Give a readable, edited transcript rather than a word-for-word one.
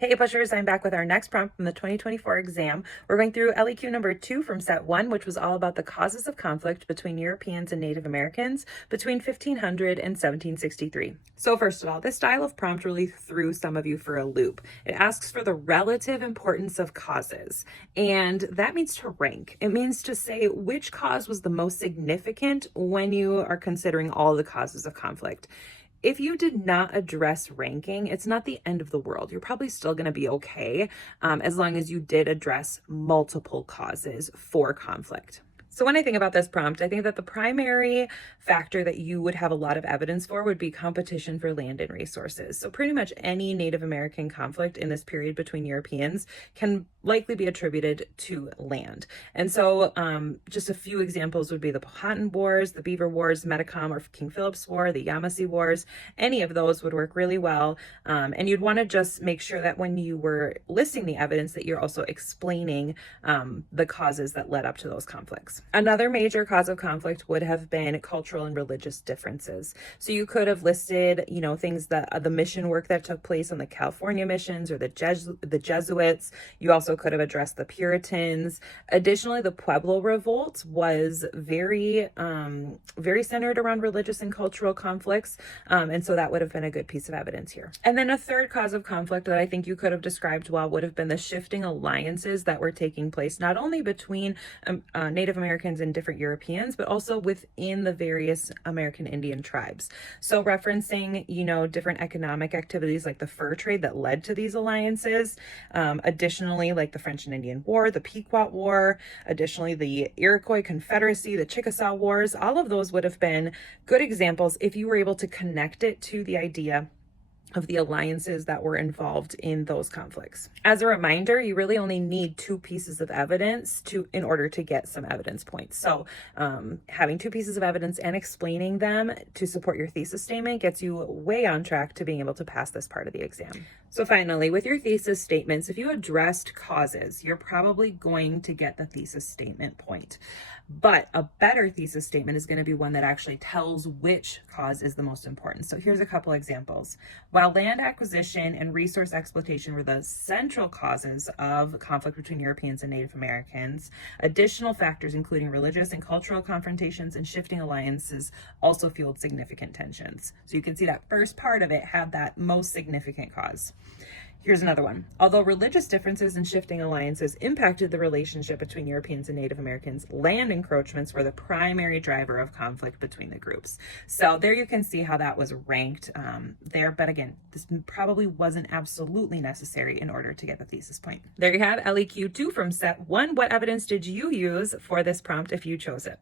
Hey pushers, I'm back with our next prompt from the 2024 exam. We're going through LEQ number 2 from set 1, which was all about the causes of conflict between Europeans and Native Americans between 1500 and 1763. So first of all, this style of prompt really threw some of you for a loop. It asks for the relative importance of causes, and that means to rank. It means to say which cause was the most significant when you are considering all the causes of conflict. If you did not address ranking, it's not the end of the world. You're probably still going to be okay, as long as you did address multiple causes for conflict. So when I think about this prompt, I think that the primary factor that you would have a lot of evidence for would be competition for land and resources. So pretty much any Native American conflict in this period between Europeans can likely be attributed to land. And so just a few examples would be the Powhatan Wars, the Beaver Wars, Metacom or King Philip's War, the Yamasee Wars. Any of those would work really well. And you'd want to just make sure that when you were listing the evidence that you're also explaining the causes that led up to those conflicts. Another major cause of conflict would have been cultural and religious differences. So you could have listed, things that the mission work that took place on the California missions or the Jesuits. You also could have addressed the Puritans. Additionally, the Pueblo Revolt was very centered around religious and cultural conflicts. And so that would have been a good piece of evidence here. And then a third cause of conflict that I think you could have described well would have been the shifting alliances that were taking place, not only between Native Americans and different Europeans, but also within the various American Indian tribes. So referencing, different economic activities like the fur trade that led to these alliances. Additionally, like the French and Indian War, the Pequot War, additionally, the Iroquois Confederacy, the Chickasaw Wars, all of those would have been good examples if you were able to connect it to the idea of the alliances that were involved in those conflicts. As a reminder, you really only need 2 pieces of evidence in order to get some evidence points. So having 2 pieces of evidence and explaining them to support your thesis statement gets you way on track to being able to pass this part of the exam. So finally, with your thesis statements, if you addressed causes, you're probably going to get the thesis statement point. But a better thesis statement is going to be one that actually tells which cause is the most important. So here's a couple examples. While land acquisition and resource exploitation were the central causes of conflict between Europeans and Native Americans, additional factors including religious and cultural confrontations and shifting alliances also fueled significant tensions. So you can see that first part of it had that most significant cause. Here's another one. Although religious differences and shifting alliances impacted the relationship between Europeans and Native Americans, land encroachments were the primary driver of conflict between the groups. So there you can see how that was ranked there. But again, this probably wasn't absolutely necessary in order to get the thesis point. There you have LEQ 2 from set 1. What evidence did you use for this prompt if you chose it?